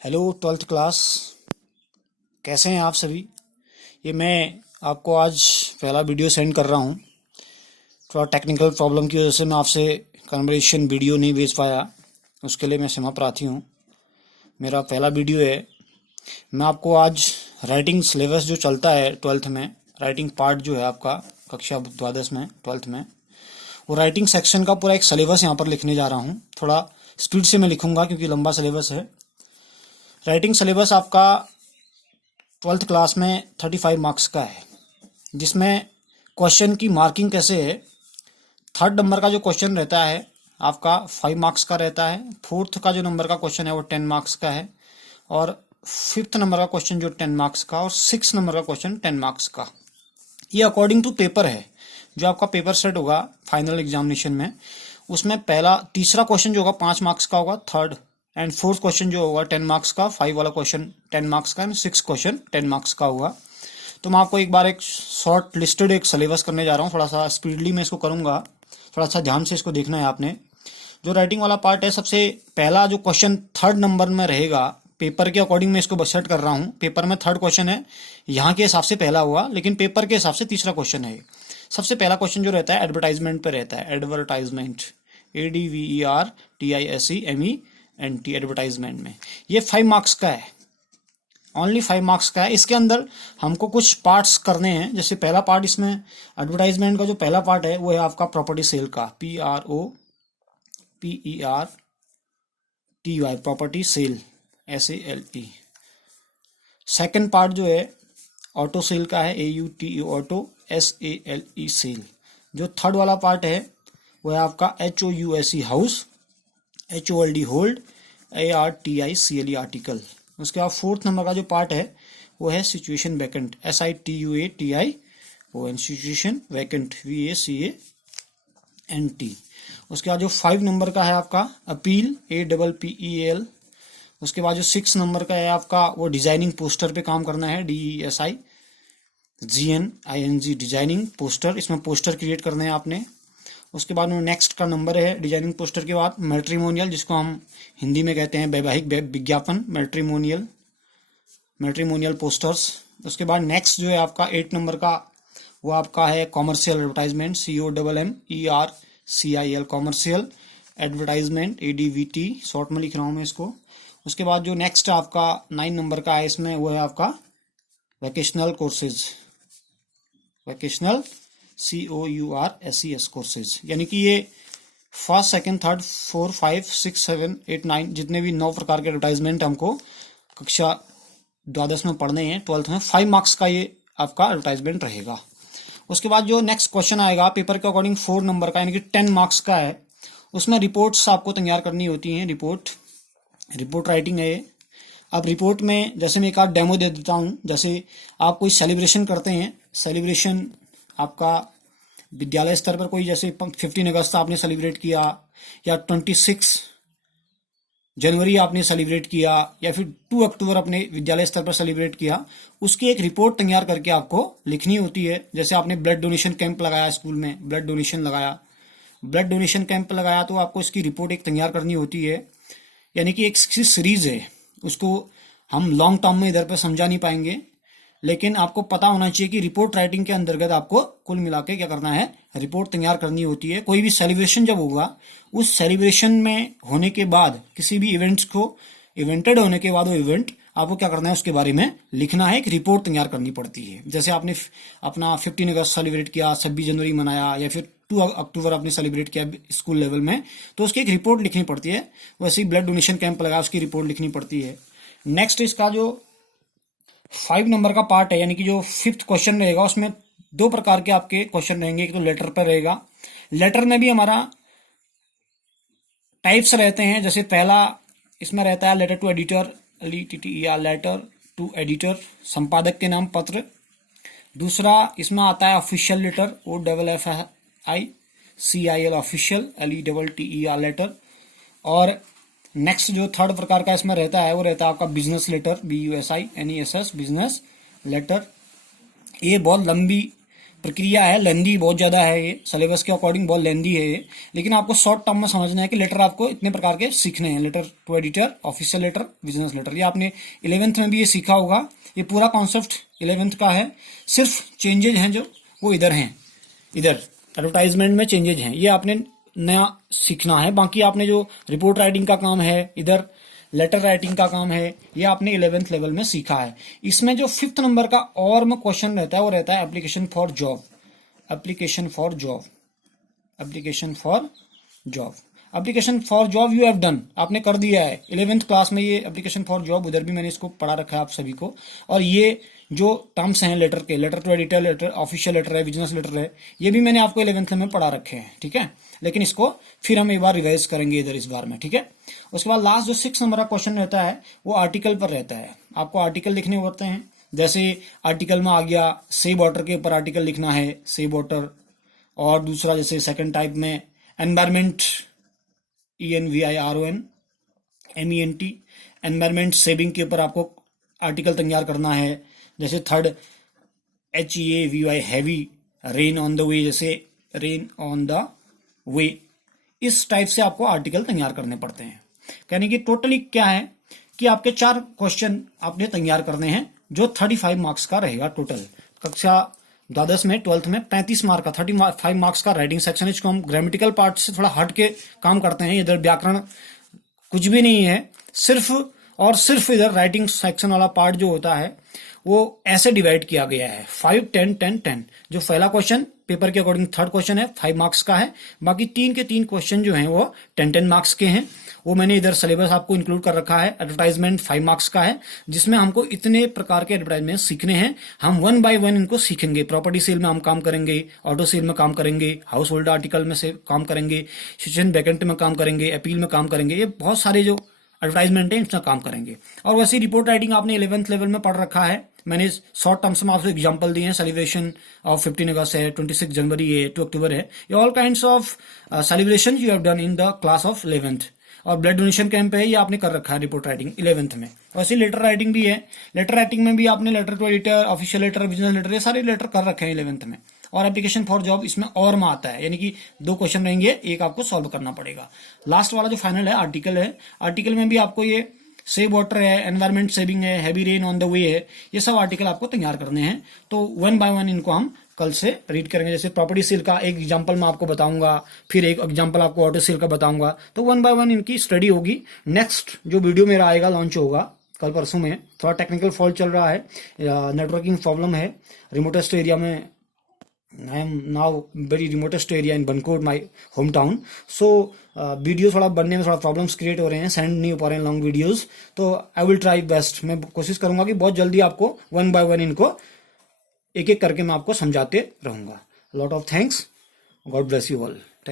Hello twelfth class. कैसे हैं आप सभी। ये मैं आपको आज पहला वीडियो सेंड कर रहा हूँ। थोड़ा टेक्निकल प्रॉब्लम की वजह से मैं आपसे कन्वर्सेशन वीडियो नहीं भेज पाया, उसके लिए मैं क्षमा प्रार्थी हूँ। मेरा पहला वीडियो है। मैं आपको आज राइटिंग सिलेबस जो चलता है ट्वेल्थ में, राइटिंग पार्ट जो है आपका कक्षा द्वादश में ट्वेल्थ में, वो राइटिंग सेक्शन का पूरा एक सिलेबस यहाँ पर लिखने जा रहा हूँ। थोड़ा स्पीड से मैं लिखूंगा क्योंकि लंबा सिलेबस है। राइटिंग सिलेबस आपका ट्वेल्थ क्लास में 35 मार्क्स का है, जिसमें क्वेश्चन की मार्किंग कैसे है। थर्ड नंबर का जो क्वेश्चन रहता है आपका 5 मार्क्स का रहता है। फोर्थ का जो नंबर का क्वेश्चन है वो 10 मार्क्स का है। और फिफ्थ नंबर का क्वेश्चन जो 10 मार्क्स का, और सिक्स नंबर का क्वेश्चन 10 मार्क्स का। ये अकॉर्डिंग टू पेपर है। जो आपका पेपर सेट होगा फाइनल एग्जामिनेशन में, उसमें पहला तीसरा क्वेश्चन जो होगा 5 मार्क्स का होगा, थर्ड एंड फोर्थ क्वेश्चन जो होगा 10 मार्क्स का, 5 वाला क्वेश्चन 10 मार्क्स का, एंड सिक्स क्वेश्चन 10 मार्क्स का होगा। तो मैं आपको एक बार एक शॉर्ट लिस्टेड एक सिलेबस करने जा रहा हूँ। थोड़ा सा स्पीडली मैं इसको करूँगा, थोड़ा सा ध्यान से इसको देखना है आपने। जो राइटिंग वाला पार्ट है, सबसे पहला जो क्वेश्चन थर्ड नंबर में रहेगा, पेपर के अकॉर्डिंग मैं इसको सेट कर रहा हूँ। पेपर में थर्ड क्वेश्चन है, यहाँ के हिसाब से पहला हुआ, लेकिन पेपर के हिसाब से तीसरा क्वेश्चन है। सबसे पहला क्वेश्चन जो रहता है एडवर्टाइजमेंट पे रहता है। एडवर्टाइजमेंट, ADVERTISEMENT, एडवर्टाइजमेंट में ये 5 मार्क्स का है, ओनली 5 मार्क्स का है। इसके अंदर हमको कुछ पार्ट्स करने हैं। जैसे पहला पार्ट इसमें एडवर्टाइजमेंट का जो पहला पार्ट है वो है आपका प्रॉपर्टी सेल का, PROPERTY, property sale, SALE। Second part जो है ऑटो सेल का है, AUTO, ऑटो, SALE सेल। जो थर्ड वाला पार्ट है वो है आपका HOUSE house, HOLD hold, ARTICLE article. उसके बाद फोर्थ नंबर का जो पार्ट है वो है situation vacant, SITUATION, situation vacant, VACANT। उसके बाद जो 5 नंबर का है आपका अपील, APPEL। उसके बाद जो 6 नंबर का है आपका वो डिजाइनिंग पोस्टर पे काम करना है, DESIGNING, डिजाइनिंग पोस्टर। इसमें पोस्टर क्रिएट करने हैं आपने। उसके बाद में नेक्स्ट का नंबर है डिजाइनिंग पोस्टर के बाद मैट्रिमोनियल, जिसको हम हिंदी में कहते हैं वैवाहिक विज्ञापन, मैट्रिमोनियल पोस्टर्स। उसके बाद नेक्स्ट जो है आपका 8 नंबर का वो आपका है commercial advertisement, COMMERCIAL, commercial advertisement, ADVT short में लिख रहा हूँ मैं इसको। उसके बाद जो नेक्स्ट आपका 9 नंबर का है इसमें वो है आपका vocational courses, vocational COURSES courses. यानी कि ये फर्स्ट सेकंड थर्ड 4 5 6 7 8 9 जितने भी 9 प्रकार के एडवर्टाइजमेंट हमको कक्षा द्वादश में पढ़ने हैं ट्वेल्थ में, 5 मार्क्स का ये आपका एडवर्टाइजमेंट रहेगा। उसके बाद जो नेक्स्ट क्वेश्चन आएगा पेपर के अकॉर्डिंग 4 नंबर का, यानी कि 10 मार्क्स का है। उसमें रिपोर्ट्स आपको तैयार करनी होती हैं। रिपोर्ट राइटिंग है। अब रिपोर्ट में जैसे मैं एक आध डेमो दे देता हूँ। जैसे आप कोई सेलिब्रेशन करते हैं, सेलिब्रेशन आपका विद्यालय स्तर पर कोई, जैसे 15 अगस्त आपने सेलिब्रेट किया, या 26 जनवरी आपने सेलिब्रेट किया, या फिर 2 अक्टूबर अपने विद्यालय स्तर पर सेलिब्रेट किया, उसकी एक रिपोर्ट तैयार करके आपको लिखनी होती है। जैसे आपने ब्लड डोनेशन कैंप लगाया स्कूल में, ब्लड डोनेशन कैंप लगाया तो आपको इसकी रिपोर्ट एक तैयार करनी होती है। यानी कि एक सीरीज है, उसको हम लॉन्ग टर्म में इधर पर समझा नहीं पाएंगे, लेकिन आपको पता होना चाहिए कि रिपोर्ट राइटिंग के अंतर्गत आपको कुल मिला के क्या करना है, रिपोर्ट तैयार करनी होती है। कोई भी सेलिब्रेशन जब होगा, उस सेलिब्रेशन में होने के बाद किसी भी इवेंट्स को इवेंटेड होने के बाद वो इवेंट आपको क्या करना है, उसके बारे में लिखना है, एक रिपोर्ट तैयार करनी पड़ती है। जैसे आपने अपना 15 अगस्त सेलिब्रेट किया, 26 जनवरी मनाया, या फिर 2 अक्टूबर आपने सेलिब्रेट किया स्कूल लेवल में, तो उसकी एक रिपोर्ट लिखनी पड़ती है। वैसे ही ब्लड डोनेशन कैंप लगा, उसकी रिपोर्ट लिखनी पड़ती है। नेक्स्ट इसका जो 5 नंबर का पार्ट है, यानी कि जो 5th क्वेश्चन रहेगा, उसमें 2 प्रकार के आपके क्वेश्चन रहेंगे। एक तो लेटर पर रहेगा। लेटर में भी हमारा टाइप्स रहते हैं। जैसे पहला इसमें रहता है letter to editor, LETTER, letter to editor, संपादक के नाम पत्र। दूसरा इसमें आता है official letter, OFFICIL, official, LETTER, letter. और नेक्स्ट जो थर्ड प्रकार का इसमें रहता है वो रहता है आपका business letter, BUSINESS, business letter. ये बहुत लंबी प्रक्रिया है, लेंदी बहुत ज़्यादा है, ये सिलेबस के अकॉर्डिंग बहुत लेंदी है ये, लेकिन आपको शॉर्ट टर्म में समझना है कि लेटर आपको इतने प्रकार के सीखने हैं। Letter to editor, official letter, business letter, ये आपने 11th में भी ये सीखा होगा। ये पूरा कॉन्सेप्ट 11th का है, सिर्फ चेंजेज हैं जो वो इधर हैं, इधर एडवर्टाइजमेंट में चेंजेज हैं, ये आपने नया सीखना है। बाकी आपने जो रिपोर्ट राइटिंग का काम है, इधर लेटर राइटिंग का काम है, ये आपने 11th लेवल में सीखा है। इसमें जो 5th नंबर का और में क्वेश्चन रहता है वो रहता है application for job. Application for job, application for job, application for job you have done, आपने कर दिया है 11th क्लास में ये एप्लीकेशन फॉर जॉब, उधर भी मैंने इसको पढ़ा रखा है आप सभी को। और ये जो टर्म्स हैं लेटर के, letter to editor, letter official letter है, बिजनेस लेटर है, ये भी मैंने आपको 11th में पढ़ा रखे हैं, ठीक है। लेकिन इसको फिर हम एक बार रिवाइज करेंगे इधर इस बार में, ठीक है। उसके बाद लास्ट जो 6 नंबर का क्वेश्चन रहता है वो आर्टिकल पर रहता है। आपको आर्टिकल लिखने होते हैं, जैसे आर्टिकल में आ गया से वाटर के ऊपर आर्टिकल लिखना है, से वाटर। और दूसरा जैसे सेकंड टाइप में environment, ENVIRON MENT, environment saving के ऊपर आपको आर्टिकल तैयार करना है। जैसे third HEAVY heavy, rain on the way, जैसे रेन ऑन द वे, इस टाइप से आपको आर्टिकल तैयार करने पड़ते हैं। यानी कि टोटली क्या है कि आपके 4 क्वेश्चन आपने तैयार करने हैं जो 35 मार्क्स का रहेगा टोटल। कक्षा द्वादश में 12th में 35 मार्क का 35 मार्क्स का राइटिंग सेक्शन है, जिसको हम ग्रामेटिकल पार्ट से थोड़ा हट के काम करते हैं। इधर व्याकरण कुछ भी नहीं है, सिर्फ और सिर्फ इधर राइटिंग सेक्शन वाला पार्ट जो होता है वो ऐसे डिवाइड किया गया है 5, 10, 10, 10। जो पहला क्वेश्चन पेपर के अकॉर्डिंग थर्ड क्वेश्चन है 5 मार्क्स का है, बाकी 3 के 3 क्वेश्चन जो हैं वो 10-10 मार्क्स के हैं। वो मैंने इधर सिलेबस आपको इंक्लूड कर रखा है। एडवर्टाइजमेंट 5 मार्क्स का है, जिसमें हमको इतने प्रकार के एडवर्टाइजमेंट सीखने हैं। हम 1 बाय 1 इनको सीखेंगे। प्रॉपर्टी सेल में हम काम करेंगे, ऑटो सेल में काम करेंगे, हाउस होल्ड आर्टिकल में से काम करेंगे, सिटीजन वैकेंट में काम करेंगे, अपील में काम करेंगे। ये बहुत सारे जो एडवर्टाइजमेंट है इसमें काम करेंगे। और वैसे रिपोर्ट राइटिंग आपने 11th लेवल में पढ़ रखा है। मैंने शॉर्ट टर्म्स में आपसे एग्जांपल दिए हैं। सेलिब्रेशन ऑफ 15 अगस्त है, 26 जनवरी है, 2 अक्टूबर है। ये all kinds of celebration you have done in the class of 11th। और ब्लड डोनेशन कैंप है, ये आपने कर रखा है रिपोर्ट राइटिंग 11th में। वैसे लेटर राइटिंग भी है। लेटर राइटिंग में भी आपने letter to editor, official letter, business letter, ये सारे लेटर कर रखे हैं 11th में। और एप्लीकेशन फॉर जॉब इसमें और में आता है, यानी कि 2 क्वेश्चन रहेंगे, एक आपको सॉल्व करना पड़ेगा। लास्ट वाला जो फाइनल है आर्टिकल है, आर्टिकल में भी आपको ये सेव वाटर है, एनवायरमेंट सेविंग है, heavy rain on the way है, ये सब आर्टिकल आपको तैयार करने हैं। तो 1 बाय 1 इनको हम कल से रीड करेंगे। जैसे प्रॉपर्टी सेल का एक एग्जांपल मैं आपको बताऊंगा, फिर एक एग्जांपल आपको ऑटो सेल का बताऊंगा। तो 1 बाय 1 इनकी स्टडी होगी। नेक्स्ट जो वीडियो मेरा आएगा, लॉन्च होगा कल परसों में, थोड़ा टेक्निकल फॉल्ट चल रहा है, नेटवर्किंग प्रॉब्लम है रिमोटेस्ट एरिया में। I am now very remotest area in Bancourt, my hometown. So video थोड़ा बनने में थोड़ा प्रॉब्लम्स क्रिएट हो रहे हैं, सेंड नहीं हो पा रहे हैं लॉन्ग वीडियोस। तो आई विल ट्राई बेस्ट, मैं कोशिश करूंगा कि बहुत जल्दी आपको 1 बाय 1 इनको एक एक करके मैं आपको समझाते रहूंगा। Lot of thanks, God bless you all.